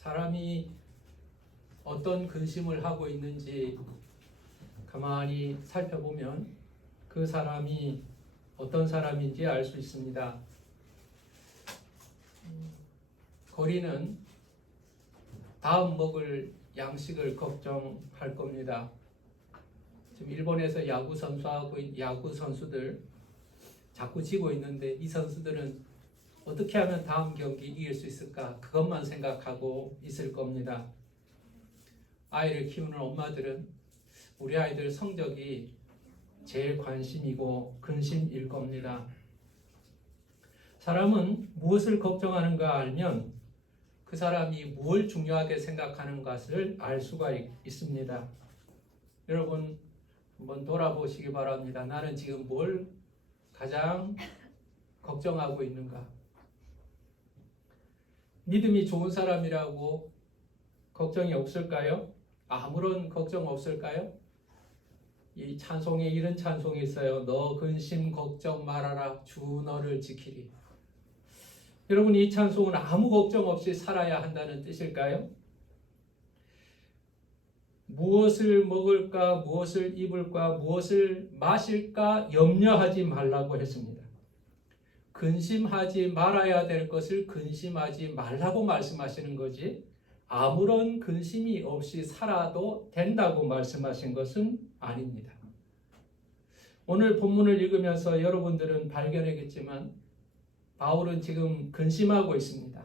사람이 어떤 근심을 하고 있는지 가만히 살펴보면 그 사람이 어떤 사람인지 알 수 있습니다. 거리는 다음 먹을 양식을 걱정할 겁니다. 지금 일본에서 야구 선수들 자꾸 지고 있는데 이 선수들은 어떻게 하면 다음 경기 이길 수 있을까? 그것만 생각하고 있을 겁니다. 아이를 키우는 엄마들은 우리 아이들 성적이 제일 관심이고 근심일 겁니다. 사람은 무엇을 걱정하는가 알면 그 사람이 무엇을 중요하게 생각하는 것을 알 수가 있습니다. 여러분 한번 돌아보시기 바랍니다. 나는 지금 뭘 가장 걱정하고 있는가? 믿음이 좋은 사람이라고 걱정이 없을까요? 아무런 걱정 없을까요? 이 찬송에 이런 찬송이 있어요. 너 근심 걱정 말아라 주 너를 지키리. 여러분 이 찬송은 아무 걱정 없이 살아야 한다는 뜻일까요? 무엇을 먹을까, 무엇을 입을까, 무엇을 마실까 염려하지 말라고 했습니다. 근심하지 말아야 될 것을 근심하지 말라고 말씀하시는 거지 아무런 근심이 없이 살아도 된다고 말씀하신 것은 아닙니다. 오늘 본문을 읽으면서 여러분들은 발견하겠지만 바울은 지금 근심하고 있습니다.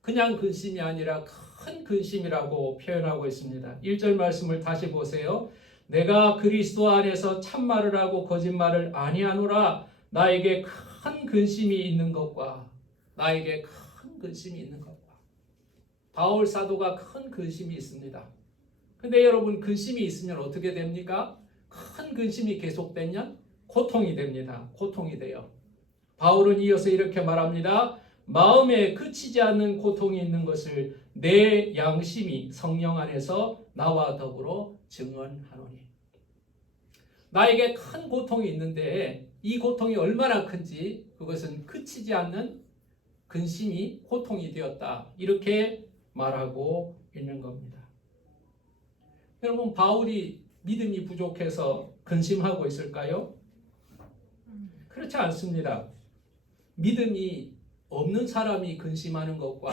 그냥 근심이 아니라 큰 근심이라고 표현하고 있습니다. 1절 말씀을 다시 보세요. 내가 그리스도 안에서 참말을 하고 거짓말을 아니하노라. 나에게 큰 근심이 있는 것과 나에게 큰 근심이 있는 것과. 바울 사도가 큰 근심이 있습니다. 근데 여러분 근심이 있으면 어떻게 됩니까? 큰 근심이 계속되면 고통이 됩니다. 고통이 돼요. 바울은 이어서 이렇게 말합니다. 마음에 그치지 않는 고통이 있는 것을 내 양심이 성령 안에서 나와 더불어 증언하노니. 나에게 큰 고통이 있는데 이 고통이 얼마나 큰지 그것은 그치지 않는 근심이 고통이 되었다. 이렇게 말하고 있는 겁니다. 여러분 바울이 믿음이 부족해서 근심하고 있을까요? 그렇지 않습니다. 믿음이 없는 사람이 근심하는 것과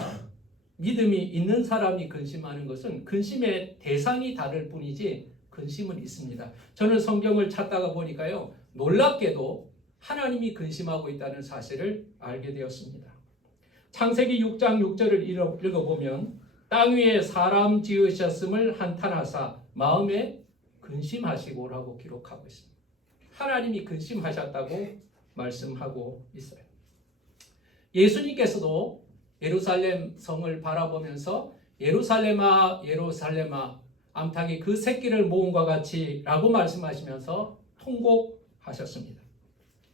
믿음이 있는 사람이 근심하는 것은 근심의 대상이 다를 뿐이지 근심은 있습니다. 저는 성경을 찾다가 보니까요. 놀랍게도 하나님이 근심하고 있다는 사실을 알게 되었습니다. 창세기 6장 6절을 읽어보면 땅 위에 사람 지으셨음을 한탄하사 마음에 근심하시고라고 기록하고 있습니다. 하나님이 근심하셨다고 말씀하고 있어요. 예수님께서도 예루살렘 성을 바라보면서 예루살렘아 예루살렘아 암탉이 그 새끼를 모음과 같이 라고 말씀하시면서 통곡하셨습니다.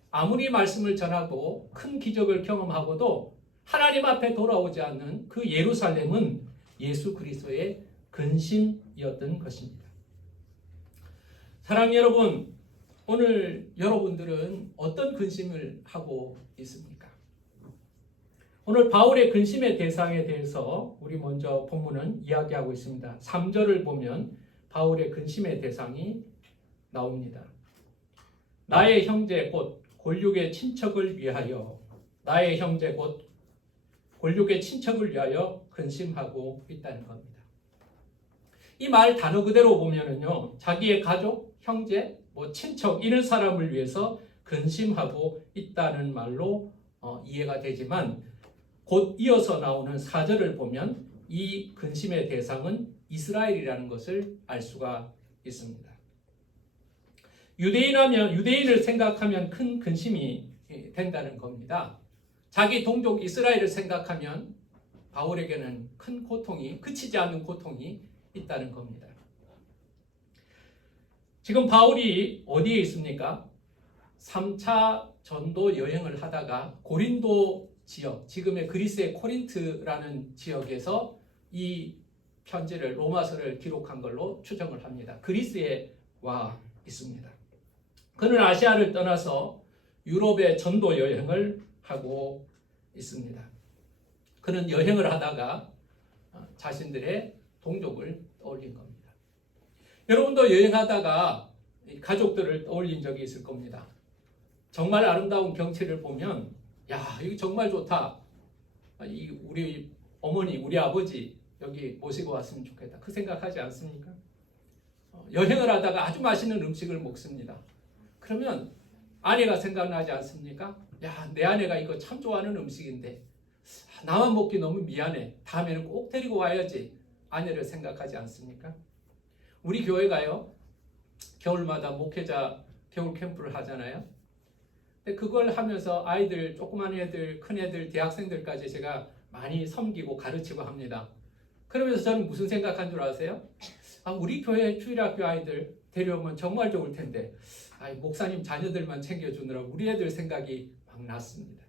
아무리 말씀을 전하고 큰 기적을 경험하고도 하나님 앞에 돌아오지 않는 그 예루살렘은 예수 그리스도의 근심이었던 것입니다. 사랑하는 여러분, 오늘 여러분들은 어떤 근심을 하고 있습니까? 오늘 바울의 근심의 대상에 대해서 우리 먼저 본문은 이야기하고 있습니다. 3절을 보면 바울의 근심의 대상이 나옵니다. 나의 형제 곧 골육의 친척을 위하여 나의 형제 곧 골육의 친척을 위하여 근심하고 있다는 겁니다. 이 말 단어 그대로 보면은요, 자기의 가족, 형제, 친척 이런 사람을 위해서 근심하고 있다는 말로 이해가 되지만 곧 이어서 나오는 4절을 보면 이 근심의 대상은 이스라엘이라는 것을 알 수가 있습니다. 유대인을 생각하면 큰 근심이 된다는 겁니다. 자기 동족 이스라엘을 생각하면 바울에게는 큰 고통이, 그치지 않는 고통이 있다는 겁니다. 지금 바울이 어디에 있습니까? 3차 전도 여행을 하다가 고린도 지역, 지금의 그리스의 코린트라는 지역에서 이 편지를, 로마서를 기록한 걸로 추정을 합니다. 그리스에 와 있습니다. 그는 아시아를 떠나서 유럽의 전도 여행을 하고 있습니다. 그는 여행을 하다가 자신들의 동족을 떠올린 겁니다. 여러분도 여행하다가 가족들을 떠올린 적이 있을 겁니다. 정말 아름다운 경치를 보면 야, 이거 정말 좋다. 우리 어머니, 우리 아버지 여기 모시고 왔으면 좋겠다. 그 생각하지 않습니까? 여행을 하다가 아주 맛있는 음식을 먹습니다. 그러면 아내가 생각나지 않습니까? 야, 내 아내가 이거 참 좋아하는 음식인데 나만 먹기 너무 미안해. 다음에는 꼭 데리고 와야지. 아내를 생각하지 않습니까? 우리 교회가요, 겨울마다 목회자 겨울 캠프를 하잖아요. 근데 그걸 하면서 아이들, 조그만 애들, 큰 애들, 대학생들까지 제가 많이 섬기고 가르치고 합니다. 그러면서 저는 무슨 생각한 줄 아세요? 우리 교회 주일학교 아이들 데려오면 정말 좋을 텐데 목사님 자녀들만 챙겨주느라 우리 애들 생각이 막 났습니다.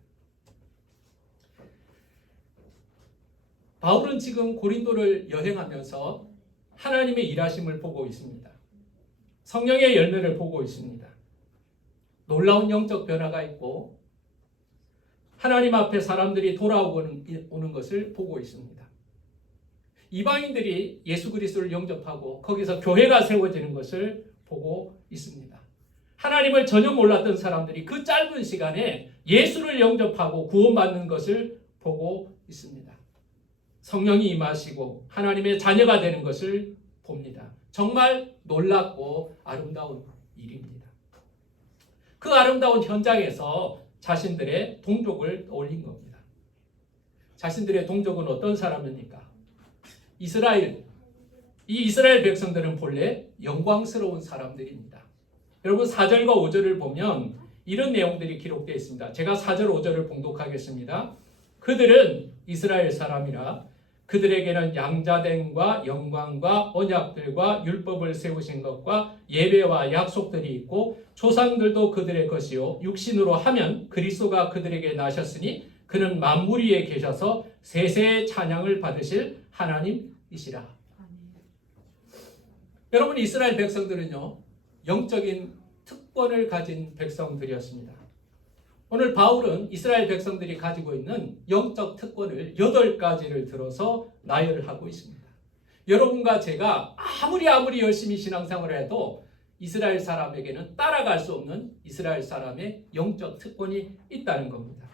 바울은 지금 고린도를 여행하면서 하나님의 일하심을 보고 있습니다. 성령의 열매를 보고 있습니다. 놀라운 영적 변화가 있고 하나님 앞에 사람들이 돌아오는 것을 보고 있습니다. 이방인들이 예수 그리스도를 영접하고 거기서 교회가 세워지는 것을 보고 있습니다. 하나님을 전혀 몰랐던 사람들이 그 짧은 시간에 예수를 영접하고 구원받는 것을 보고 있습니다. 성령이 임하시고 하나님의 자녀가 되는 것을 봅니다. 정말 놀랍고 아름다운 일입니다. 그 아름다운 현장에서 자신들의 동족을 떠올린 겁니다. 자신들의 동족은 어떤 사람입니까? 이스라엘. 이 이스라엘 백성들은 본래 영광스러운 사람들입니다. 여러분 4절과 5절을 보면 이런 내용들이 기록되어 있습니다. 제가 4절 5절을 봉독하겠습니다. 그들은 이스라엘 사람이라 그들에게는 양자됨과 영광과 언약들과 율법을 세우신 것과 예배와 약속들이 있고 조상들도 그들의 것이요 육신으로 하면 그리스도가 그들에게 나셨으니 그는 만물 위에 계셔서 세세의 찬양을 받으실 하나님이시라. 여러분 이스라엘 백성들은요 영적인 특권을 가진 백성들이었습니다. 오늘 바울은 이스라엘 백성들이 가지고 있는 영적 특권을 8가지를 들어서 나열을 하고 있습니다. 여러분과 제가 아무리 열심히 신앙생활을 해도 이스라엘 사람에게는 따라갈 수 없는 이스라엘 사람의 영적 특권이 있다는 겁니다.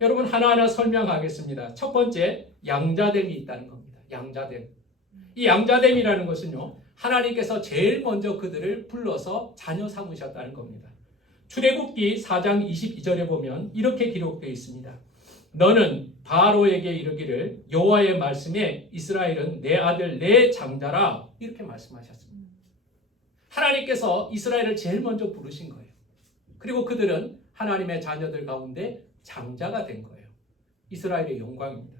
여러분 하나하나 설명하겠습니다. 첫 번째, 양자됨이 있다는 겁니다. 양자됨. 이 양자됨이라는 것은요, 하나님께서 제일 먼저 그들을 불러서 자녀 삼으셨다는 겁니다. 출애굽기 4장 22절에 보면 이렇게 기록되어 있습니다. 너는 바로에게 이르기를 여호와의 말씀에 이스라엘은 내 아들 내 장자라 이렇게 말씀하셨습니다. 하나님께서 이스라엘을 제일 먼저 부르신 거예요. 그리고 그들은 하나님의 자녀들 가운데 장자가 된 거예요. 이스라엘의 영광입니다.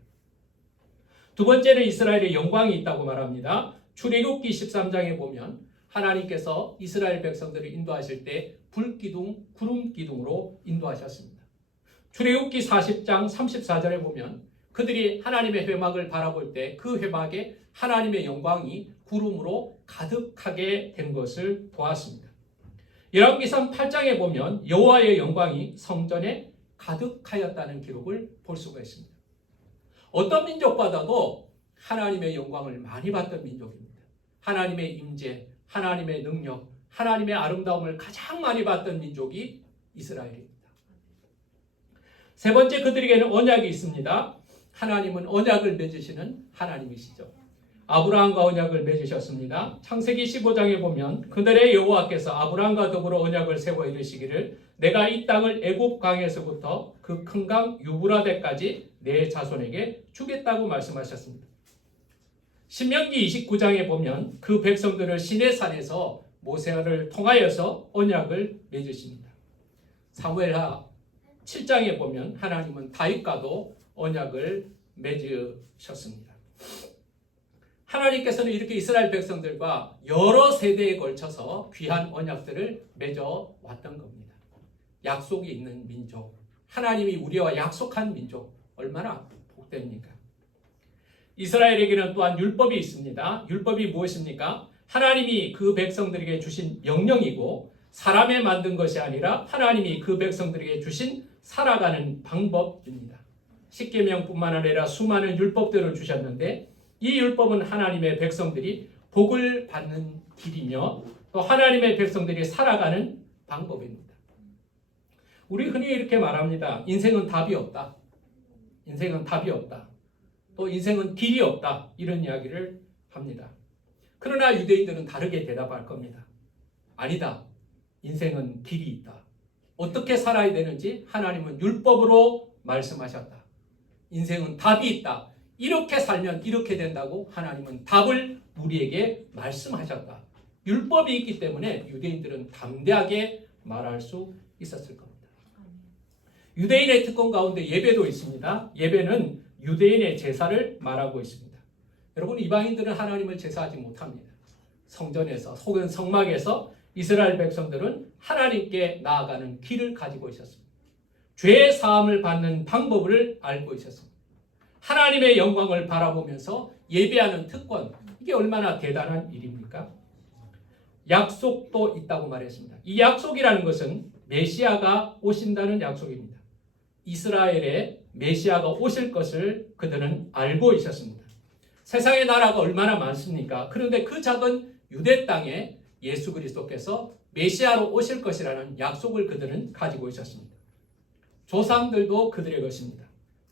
두 번째는 이스라엘의 영광이 있다고 말합니다. 출애굽기 13장에 보면 하나님께서 이스라엘 백성들을 인도하실 때 불기둥, 구름기둥으로 인도하셨습니다. 출애굽기 40장 34절에 보면 그들이 하나님의 회막을 바라볼 때 그 회막에 하나님의 영광이 구름으로 가득하게 된 것을 보았습니다. 열왕기상 8장에 보면 여호와의 영광이 성전에 가득하였다는 기록을 볼 수가 있습니다. 어떤 민족보다도 하나님의 영광을 많이 받던 민족입니다. 하나님의 임재, 하나님의 능력, 하나님의 아름다움을 가장 많이 받던 민족이 이스라엘입니다. 세 번째, 그들에게는 언약이 있습니다. 하나님은 언약을 맺으시는 하나님이시죠. 아브라함과 언약을 맺으셨습니다. 창세기 15장에 보면 그들의 여호와께서 아브라함과 더불어 언약을 세워 이르시기를 내가 이 땅을 애굽 강에서부터 그 큰 강 유브라데까지 내 자손에게 주겠다고 말씀하셨습니다. 신명기 29장에 보면 그 백성들을 시내산에서 모세를 통하여서 언약을 맺으십니다. 사무엘하 7장에 보면 하나님은 다윗과도 언약을 맺으셨습니다. 하나님께서는 이렇게 이스라엘 백성들과 여러 세대에 걸쳐서 귀한 언약들을 맺어 왔던 겁니다. 약속이 있는 민족, 하나님이 우리와 약속한 민족, 얼마나 복됩니까? 이스라엘에게는 또한 율법이 있습니다. 율법이 무엇입니까? 하나님이 그 백성들에게 주신 명령이고 사람에 만든 것이 아니라 하나님이 그 백성들에게 주신 살아가는 방법입니다. 십계명뿐만 아니라 수많은 율법들을 주셨는데 이 율법은 하나님의 백성들이 복을 받는 길이며 또 하나님의 백성들이 살아가는 방법입니다. 우리 흔히 이렇게 말합니다. 인생은 답이 없다. 인생은 답이 없다. 또 인생은 길이 없다. 이런 이야기를 합니다. 그러나 유대인들은 다르게 대답할 겁니다. 아니다. 인생은 길이 있다. 어떻게 살아야 되는지 하나님은 율법으로 말씀하셨다. 인생은 답이 있다. 이렇게 살면 이렇게 된다고 하나님은 답을 우리에게 말씀하셨다. 율법이 있기 때문에 유대인들은 담대하게 말할 수 있었을 겁니다. 유대인의 특권 가운데 예배도 있습니다. 예배는 유대인의 제사를 말하고 있습니다. 여러분, 이방인들은 하나님을 제사하지 못합니다. 성전에서 혹은 성막에서 이스라엘 백성들은 하나님께 나아가는 길을 가지고 있었습니다. 죄 사함을 받는 방법을 알고 있었습니다. 하나님의 영광을 바라보면서 예배하는 특권, 이게 얼마나 대단한 일입니까? 약속도 있다고 말했습니다. 이 약속이라는 것은 메시아가 오신다는 약속입니다. 이스라엘에 메시아가 오실 것을 그들은 알고 있었습니다. 세상의 나라가 얼마나 많습니까? 그런데 그 작은 유대 땅에 예수 그리스도께서 메시아로 오실 것이라는 약속을 그들은 가지고 있었습니다. 조상들도 그들의 것입니다.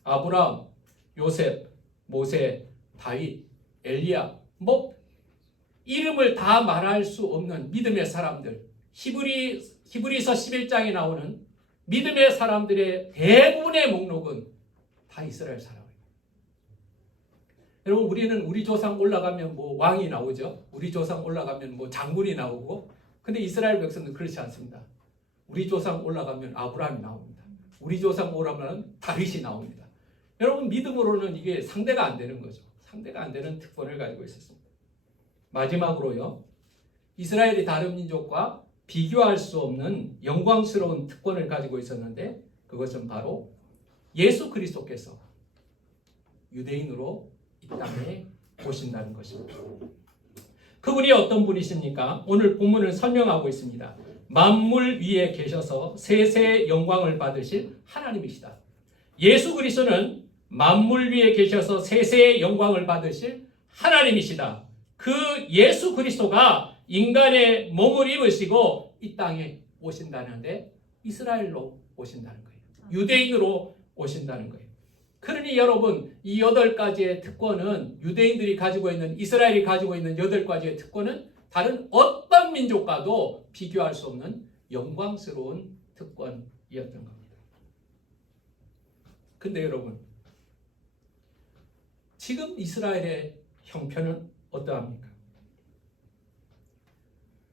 아브라함, 요셉, 모세, 다윗, 엘리야, 이름을 다 말할 수 없는 믿음의 사람들, 히브리서 11장에 나오는 믿음의 사람들의 대부분의 목록은 다 이스라엘 사람이에요. 여러분, 우리는 우리 조상 올라가면 왕이 나오죠. 우리 조상 올라가면 장군이 나오고, 근데 이스라엘 백성은 그렇지 않습니다. 우리 조상 올라가면 아브라함이 나옵니다. 우리 조상 올라가면 다윗이 나옵니다. 여러분, 믿음으로는 이게 상대가 안 되는 거죠. 상대가 안 되는 특권을 가지고 있었습니다. 마지막으로요, 이스라엘이 다른 민족과 비교할 수 없는 영광스러운 특권을 가지고 있었는데, 그것은 바로 예수 그리스도께서 유대인으로 이 땅에 오신다는 것입니다. 그분이 어떤 분이십니까? 오늘 본문을 설명하고 있습니다. 만물 위에 계셔서 세세의 영광을 받으실 하나님이시다. 예수 그리스도는 만물 위에 계셔서 세세의 영광을 받으실 하나님이시다. 그 예수 그리스도가 인간의 몸을 입으시고 이 땅에 오신다는데 이스라엘로 오신다는 거예요. 유대인으로 오신다는 거예요. 그러니 여러분, 이 8가지의 특권은 유대인들이 가지고 있는, 이스라엘이 가지고 있는 8가지의 특권은 다른 어떤 민족과도 비교할 수 없는 영광스러운 특권이었던 겁니다. 근데 여러분, 지금 이스라엘의 형편은 어떠합니까?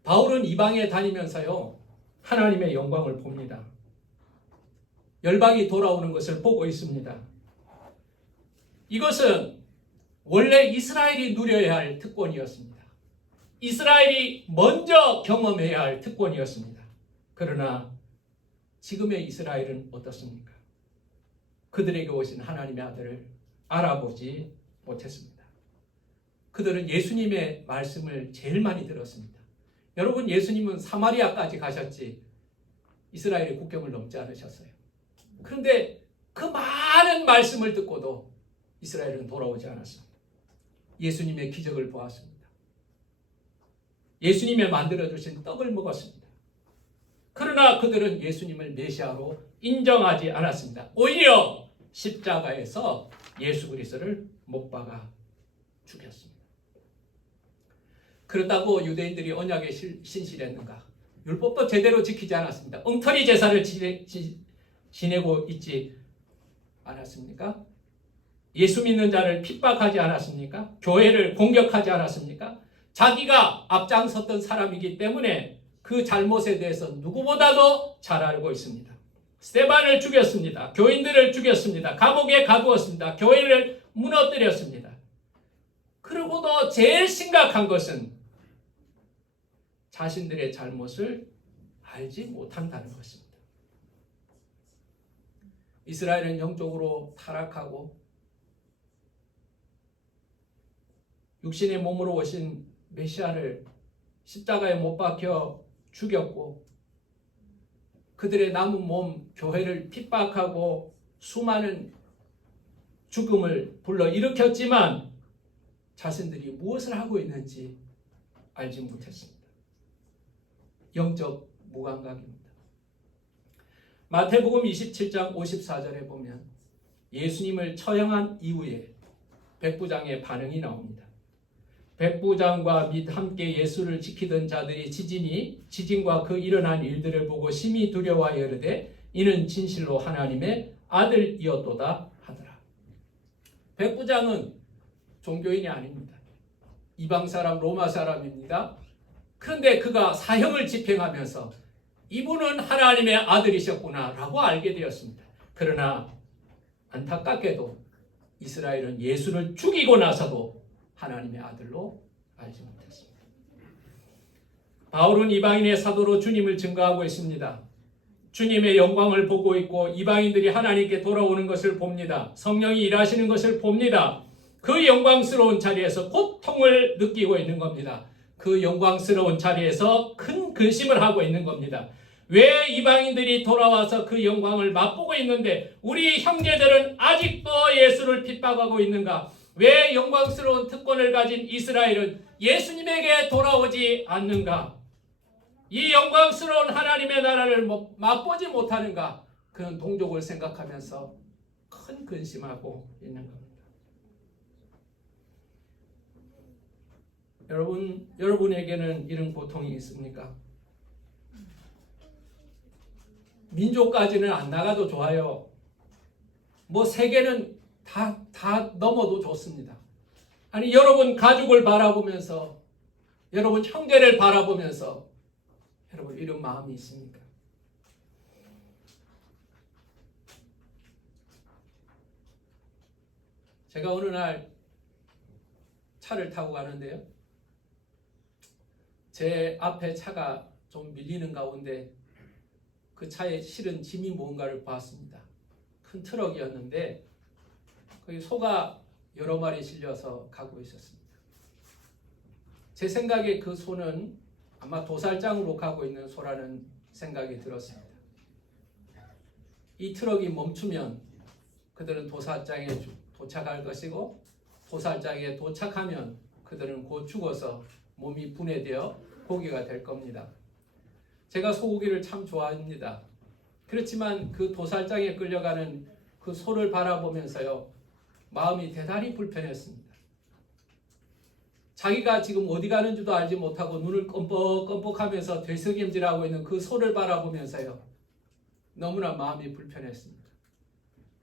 바울은 이방에 다니면서요, 하나님의 영광을 봅니다. 열방이 돌아오는 것을 보고 있습니다. 이것은 원래 이스라엘이 누려야 할 특권이었습니다. 이스라엘이 먼저 경험해야 할 특권이었습니다. 그러나 지금의 이스라엘은 어떻습니까? 그들에게 오신 하나님의 아들을 알아보지 못했습니다. 그들은 예수님의 말씀을 제일 많이 들었습니다. 여러분, 예수님은 사마리아까지 가셨지 이스라엘의 국경을 넘지 않으셨어요. 그런데 그 많은 말씀을 듣고도 이스라엘은 돌아오지 않았습니다. 예수님의 기적을 보았습니다. 예수님의 만들어주신 떡을 먹었습니다. 그러나 그들은 예수님을 메시아로 인정하지 않았습니다. 오히려 십자가에서 예수 그리스도를 못 박아 죽였습니다. 그렇다고 유대인들이 언약에 신실했는가? 율법도 제대로 지키지 않았습니다. 엉터리 제사를 지내고 있지 않았습니까? 예수 믿는 자를 핍박하지 않았습니까? 교회를 공격하지 않았습니까? 자기가 앞장섰던 사람이기 때문에 그 잘못에 대해서 누구보다도 잘 알고 있습니다. 스데반을 죽였습니다. 교인들을 죽였습니다. 감옥에 가두었습니다. 교회를 무너뜨렸습니다. 그리고도 제일 심각한 것은 자신들의 잘못을 알지 못한다는 것입니다. 이스라엘은 영적으로 타락하고 육신의 몸으로 오신 메시아를 십자가에 못 박혀 죽였고 그들의 남은 몸 교회를 핍박하고 수많은 죽음을 불러일으켰지만 자신들이 무엇을 하고 있는지 알지 못했습니다. 영적 무감각입니다. 마태복음 27장 54절에 보면 예수님을 처형한 이후에 백부장의 반응이 나옵니다. 백부장과 및 함께 예수를 지키던 자들이 지진과 그 일어난 일들을 보고 심히 두려워하여 이르되 이는 진실로 하나님의 아들이었도다 하더라. 백부장은 종교인이 아닙니다. 이방 사람, 로마 사람입니다. 그런데 그가 사형을 집행하면서 이분은 하나님의 아들이셨구나 라고 알게 되었습니다. 그러나 안타깝게도 이스라엘은 예수를 죽이고 나서도 하나님의 아들로 알지 못했습니다. 바울은 이방인의 사도로 주님을 증거하고 있습니다. 주님의 영광을 보고 있고 이방인들이 하나님께 돌아오는 것을 봅니다. 성령이 일하시는 것을 봅니다. 그 영광스러운 자리에서 고통을 느끼고 있는 겁니다. 그 영광스러운 자리에서 큰 근심을 하고 있는 겁니다. 왜 이방인들이 돌아와서 그 영광을 맛보고 있는데 우리 형제들은 아직도 예수를 핍박하고 있는가? 왜 영광스러운 특권을 가진 이스라엘은 예수님에게 돌아오지 않는가? 이 영광스러운 하나님의 나라를 맛보지 못하는가? 그런 동족을 생각하면서 큰 근심하고 있는 겁니다. 여러분에게는 이런 고통이 있습니까? 민족까지는 안 나가도 좋아요. 세계는 다 넘어도 좋습니다. 아니, 여러분 가족을 바라보면서, 여러분 형제를 바라보면서, 여러분 이런 마음이 있습니까? 제가 어느 날 차를 타고 가는데요. 제 앞에 차가 좀 밀리는 가운데 그 차에 실은 짐이 뭔가를 봤습니다. 큰 트럭이었는데 거기 소가 여러 마리 실려서 가고 있었습니다. 제 생각에 그 소는 아마 도살장으로 가고 있는 소라는 생각이 들었습니다. 이 트럭이 멈추면 그들은 도살장에 도착할 것이고 도살장에 도착하면 그들은 곧 죽어서 몸이 분해되어 고기가 될 겁니다. 제가 소고기를 참 좋아합니다. 그렇지만 그 도살장에 끌려가는 그 소를 바라보면서요, 마음이 대단히 불편했습니다. 자기가 지금 어디 가는지도 알지 못하고 눈을 껌뻑껌뻑하면서 되새김질하고 있는 그 소를 바라보면서요, 너무나 마음이 불편했습니다.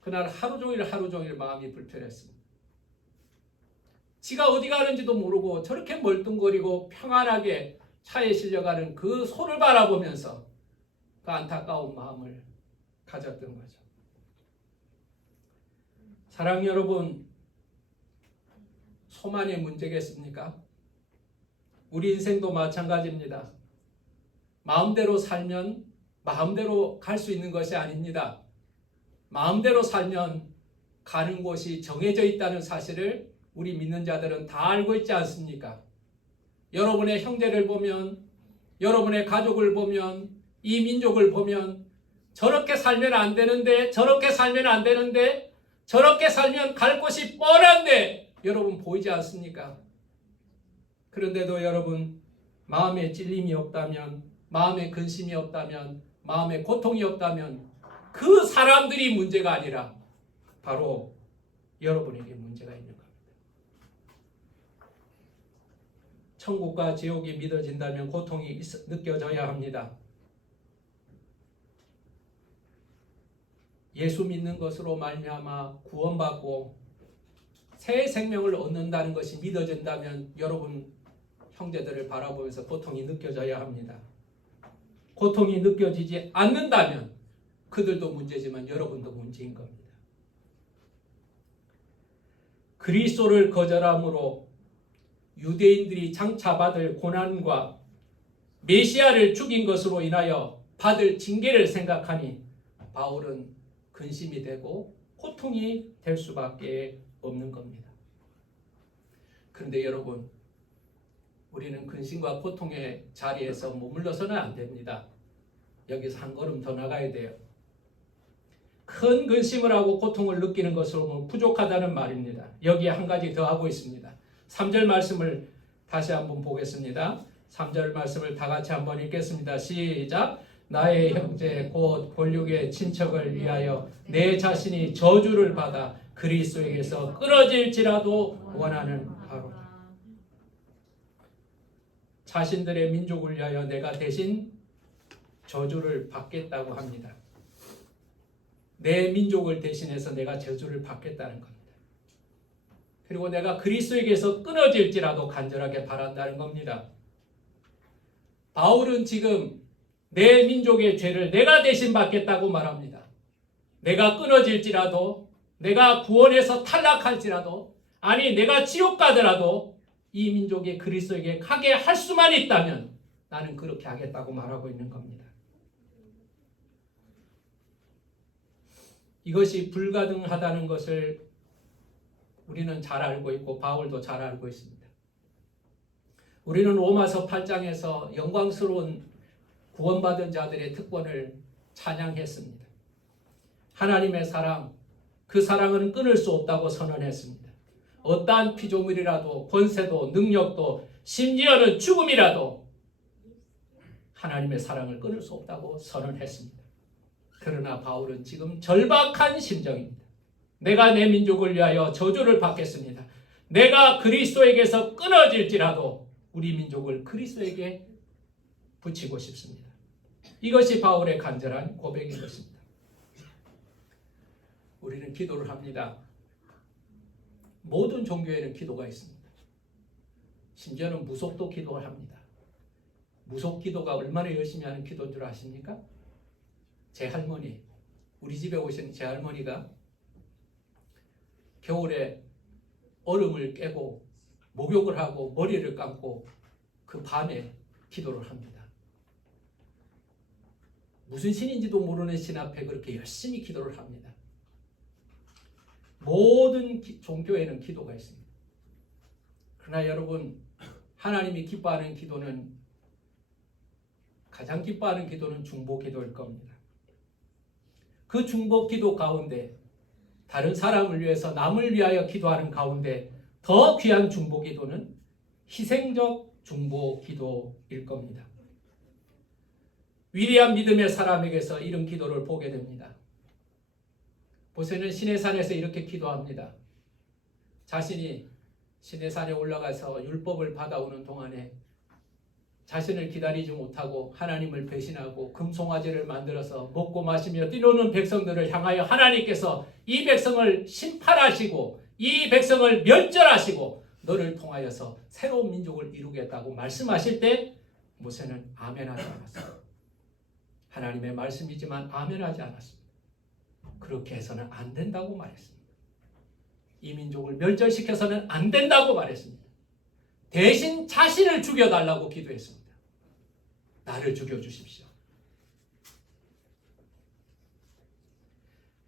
그날 하루 종일 마음이 불편했습니다. 지가 어디 가는지도 모르고 저렇게 멀뚱거리고 평안하게 차에 실려가는 그 소를 바라보면서 그 안타까운 마음을 가졌던 거죠. 사랑 여러분, 소만의 문제겠습니까? 우리 인생도 마찬가지입니다. 마음대로 살면 마음대로 갈 수 있는 것이 아닙니다. 마음대로 살면 가는 곳이 정해져 있다는 사실을 우리 믿는 자들은 다 알고 있지 않습니까? 여러분의 형제를 보면, 여러분의 가족을 보면, 이 민족을 보면 저렇게 살면 안 되는데, 저렇게 살면 안 되는데, 저렇게 살면 갈 곳이 뻔한데 여러분 보이지 않습니까? 그런데도 여러분 마음에 찔림이 없다면, 마음에 근심이 없다면, 마음에 고통이 없다면 그 사람들이 문제가 아니라 바로 여러분에게 문제가 있는 겁니다. 천국과 지옥이 믿어진다면 고통이 느껴져야 합니다. 예수 믿는 것으로 말미암아 구원받고 새 생명을 얻는다는 것이 믿어진다면 여러분 형제들을 바라보면서 고통이 느껴져야 합니다. 고통이 느껴지지 않는다면 그들도 문제지만 여러분도 문제인 겁니다. 그리스도를 거절함으로 유대인들이 장차 받을 고난과 메시아를 죽인 것으로 인하여 받을 징계를 생각하니 바울은 근심이 되고 고통이 될 수밖에 없는 겁니다. 그런데 여러분, 우리는 근심과 고통의 자리에서 머물러서는 안 됩니다. 여기서 한 걸음 더 나가야 돼요. 큰 근심을 하고 고통을 느끼는 것으로는 부족하다는 말입니다. 여기에 한 가지 더 하고 있습니다. 3절 말씀을 다시 한번 보겠습니다. 3절 말씀을 다 같이 한번 읽겠습니다. 시작. 나의 형제 곧 본육의 친척을 위하여 내 자신이 저주를 받아 그리스도에게서 끊어질지라도 원하는 바로다. 자신들의 민족을 위하여 내가 대신 저주를 받겠다고 합니다. 내 민족을 대신해서 내가 저주를 받겠다는 겁니다. 그리고 내가 그리스도에게서 끊어질지라도 간절하게 바란다는 겁니다. 바울은 지금 내 민족의 죄를 내가 대신 받겠다고 말합니다. 내가 끊어질지라도, 내가 구원에서 탈락할지라도, 아니 내가 지옥 가더라도 이 민족이 그리스도에게 가게 할 수만 있다면 나는 그렇게 하겠다고 말하고 있는 겁니다. 이것이 불가능하다는 것을 우리는 잘 알고 있고 바울도 잘 알고 있습니다. 우리는 로마서 8장에서 영광스러운 구원받은 자들의 특권을 찬양했습니다. 하나님의 사랑, 그 사랑은 끊을 수 없다고 선언했습니다. 어떠한 피조물이라도 권세도 능력도 심지어는 죽음이라도 하나님의 사랑을 끊을 수 없다고 선언했습니다. 그러나 바울은 지금 절박한 심정입니다. 내가 내 민족을 위하여 저주를 받겠습니다. 내가 그리스도에게서 끊어질지라도 우리 민족을 그리스도에게 붙이고 싶습니다. 이것이 바울의 간절한 고백인 것입니다. 우리는 기도를 합니다. 모든 종교에는 기도가 있습니다. 심지어는 무속도 기도를 합니다. 무속 기도가 얼마나 열심히 하는 기도인 줄 아십니까? 제 할머니, 우리 집에 오신 제 할머니가 겨울에 얼음을 깨고 목욕을 하고 머리를 감고 그 밤에 기도를 합니다. 무슨 신인지도 모르는 신 앞에 그렇게 열심히 기도를 합니다. 모든 종교에는 기도가 있습니다. 그러나 여러분, 하나님이 기뻐하는 기도는, 가장 기뻐하는 기도는 중보 기도일 겁니다. 그 중보 기도 가운데, 다른 사람을 위해서 남을 위하여 기도하는 가운데 더 귀한 중보 기도는 희생적 중보 기도일 겁니다. 위대한 믿음의 사람에게서 이런 기도를 보게 됩니다. 모세는 시내산에서 이렇게 기도합니다. 자신이 시내산에 올라가서 율법을 받아오는 동안에 자신을 기다리지 못하고 하나님을 배신하고 금송아지를 만들어서 먹고 마시며 뛰노는 백성들을 향하여 하나님께서 이 백성을 심판하시고 이 백성을 멸절하시고 너를 통하여서 새로운 민족을 이루겠다고 말씀하실 때 모세는 아멘하지 않았습니다. 하나님의 말씀이지만 아멘하지 않았습니다. 그렇게 해서는 안 된다고 말했습니다. 이 민족을 멸절시켜서는 안 된다고 말했습니다. 대신 자신을 죽여달라고 기도했습니다. 나를 죽여주십시오.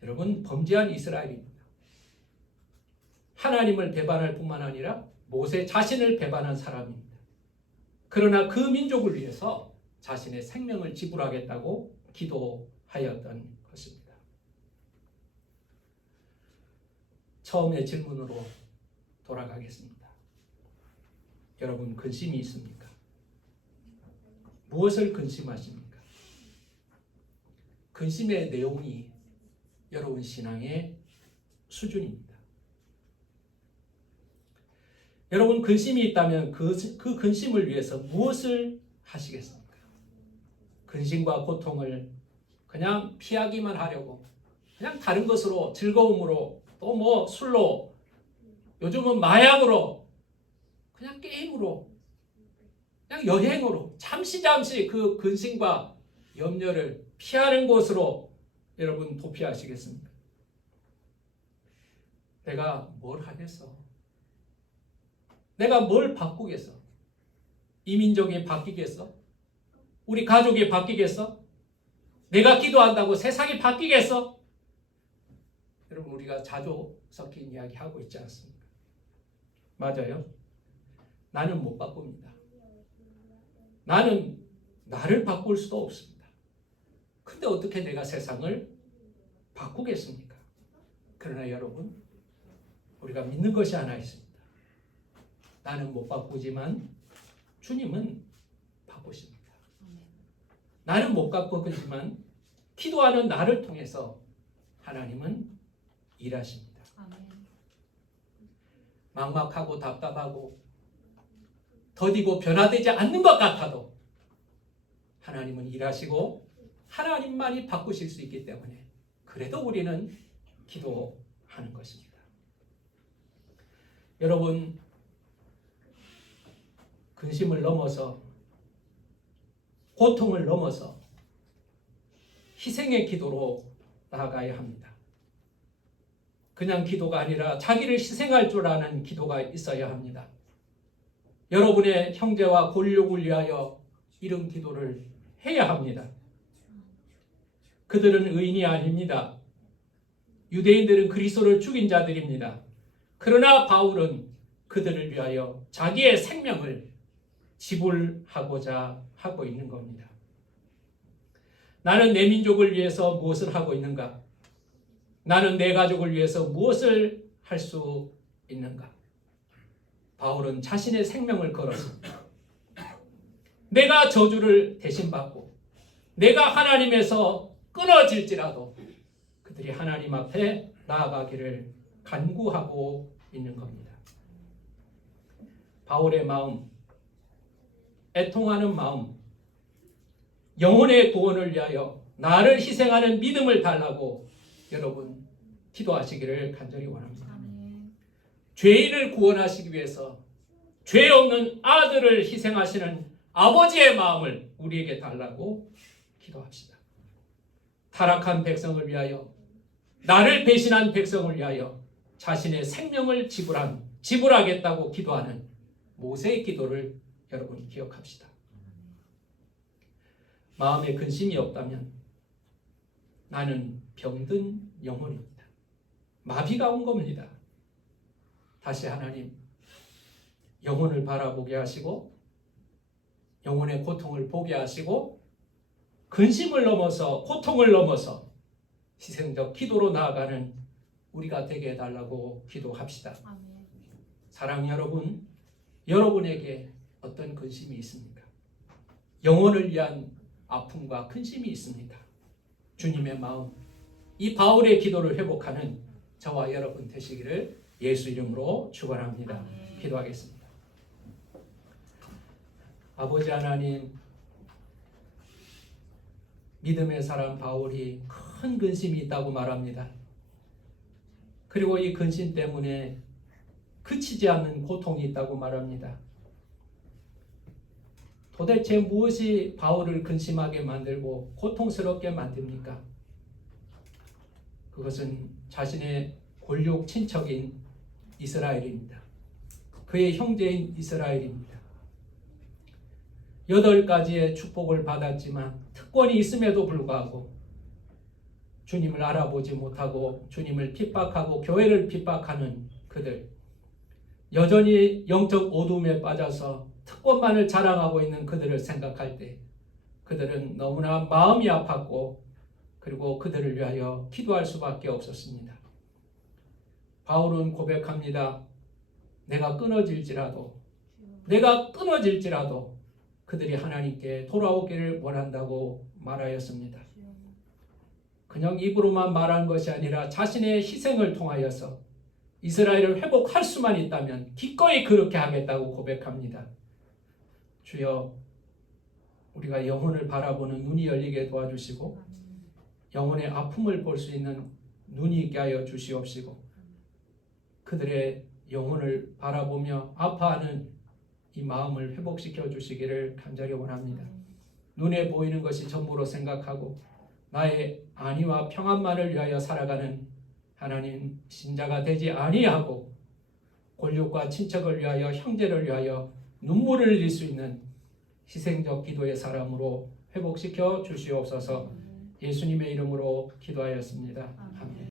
여러분, 범죄한 이스라엘입니다. 하나님을 배반할 뿐만 아니라 모세 자신을 배반한 사람입니다. 그러나 그 민족을 위해서 자신의 생명을 지불하겠다고 기도하였던 것입니다. 처음의 질문으로 돌아가겠습니다. 여러분, 근심이 있습니까? 무엇을 근심하십니까? 근심의 내용이 여러분 신앙의 수준입니다. 여러분, 근심이 있다면 그 근심을 위해서 무엇을 하시겠습니까? 근심과 고통을 그냥 피하기만 하려고, 그냥 다른 것으로, 즐거움으로, 또 뭐 술로, 요즘은 마약으로, 그냥 게임으로, 그냥 여행으로 잠시 그 근심과 염려를 피하는 것으로 여러분 도피하시겠습니까? 내가 뭘 하겠어? 내가 뭘 바꾸겠어? 이 민족이 바뀌겠어? 우리 가족이 바뀌겠어? 내가 기도한다고 세상이 바뀌겠어? 여러분, 우리가 자주 섞인 이야기 하고 있지 않습니까? 맞아요. 나는 못 바꿉니다. 나는 나를 바꿀 수도 없습니다. 근데 어떻게 내가 세상을 바꾸겠습니까? 그러나 여러분, 우리가 믿는 것이 하나 있습니다. 나는 못 바꾸지만 주님은 바꾸십니다. 나는 못 바꾸지만 기도하는 나를 통해서 하나님은 일하십니다. 막막하고 답답하고 더디고 변화되지 않는 것 같아도 하나님은 일하시고 하나님만이 바꾸실 수 있기 때문에 그래도 우리는 기도하는 것입니다. 여러분, 근심을 넘어서 고통을 넘어서 희생의 기도로 나아가야 합니다. 그냥 기도가 아니라 자기를 희생할 줄 아는 기도가 있어야 합니다. 여러분의 형제와 권력을 위하여 이런 기도를 해야 합니다. 그들은 의인이 아닙니다. 유대인들은 그리스도를 죽인 자들입니다. 그러나 바울은 그들을 위하여 자기의 생명을 지불하고자 하고 있는 겁니다. 나는 내 민족을 위해서 무엇을 하고 있는가? 나는 내 가족을 위해서 무엇을 할 수 있는가? 바울은 자신의 생명을 걸었습니다. 내가 저주를 대신 받고 내가 하나님에서 끊어질지라도 그들이 하나님 앞에 나아가기를 간구하고 있는 겁니다. 바울의 마음, 애통하는 마음, 영혼의 구원을 위하여 나를 희생하는 믿음을 달라고 여러분 기도하시기를 간절히 원합니다. 죄인을 구원하시기 위해서 죄 없는 아들을 희생하시는 아버지의 마음을 우리에게 달라고 기도합시다. 타락한 백성을 위하여, 나를 배신한 백성을 위하여 자신의 생명을 지불하겠다고 기도하는 모세의 기도를 여러분 기억합시다. 마음에 근심이 없다면 나는 병든 영혼입니다. 마비가 온 겁니다. 다시 하나님, 영혼을 바라보게 하시고 영혼의 고통을 보게 하시고 근심을 넘어서 고통을 넘어서 희생적 기도로 나아가는 우리가 되게 해달라고 기도합시다. 사랑하는 여러분, 여러분에게 어떤 근심이 있습니까? 영혼을 위한 아픔과 근심이 있습니까? 주님의 마음, 이 바울의 기도를 회복하는 저와 여러분 되시기를 예수 이름으로 축원합니다. 기도하겠습니다. 아버지 하나님, 믿음의 사람 바울이 큰 근심이 있다고 말합니다. 그리고 이 근심 때문에 그치지 않는 고통이 있다고 말합니다. 도대체 무엇이 바울을 근심하게 만들고 고통스럽게 만듭니까? 그것은 자신의 권력 친척인 이스라엘입니다. 그의 형제인 이스라엘입니다. 8가지의 축복을 받았지만 특권이 있음에도 불구하고 주님을 알아보지 못하고 주님을 핍박하고 교회를 핍박하는 그들, 여전히 영적 어둠에 빠져서 특권만을 자랑하고 있는 그들을 생각할 때 그들은 너무나 마음이 아팠고 그리고 그들을 위하여 기도할 수밖에 없었습니다. 바울은 고백합니다. 내가 끊어질지라도 그들이 하나님께 돌아오기를 원한다고 말하였습니다. 그냥 입으로만 말한 것이 아니라 자신의 희생을 통하여서 이스라엘을 회복할 수만 있다면 기꺼이 그렇게 하겠다고 고백합니다. 주여, 우리가 영혼을 바라보는 눈이 열리게 도와주시고 영혼의 아픔을 볼 수 있는 눈이 있게 하여 주시옵시고 그들의 영혼을 바라보며 아파하는 이 마음을 회복시켜 주시기를 간절히 원합니다. 눈에 보이는 것이 전부로 생각하고 나의 안위와 평안만을 위하여 살아가는 하나님 신자가 되지 아니하고 권력과 친척을 위하여 형제를 위하여 눈물을 흘릴 수 있는 희생적 기도의 사람으로 회복시켜 주시옵소서. 예수님의 이름으로 기도하였습니다. 아멘.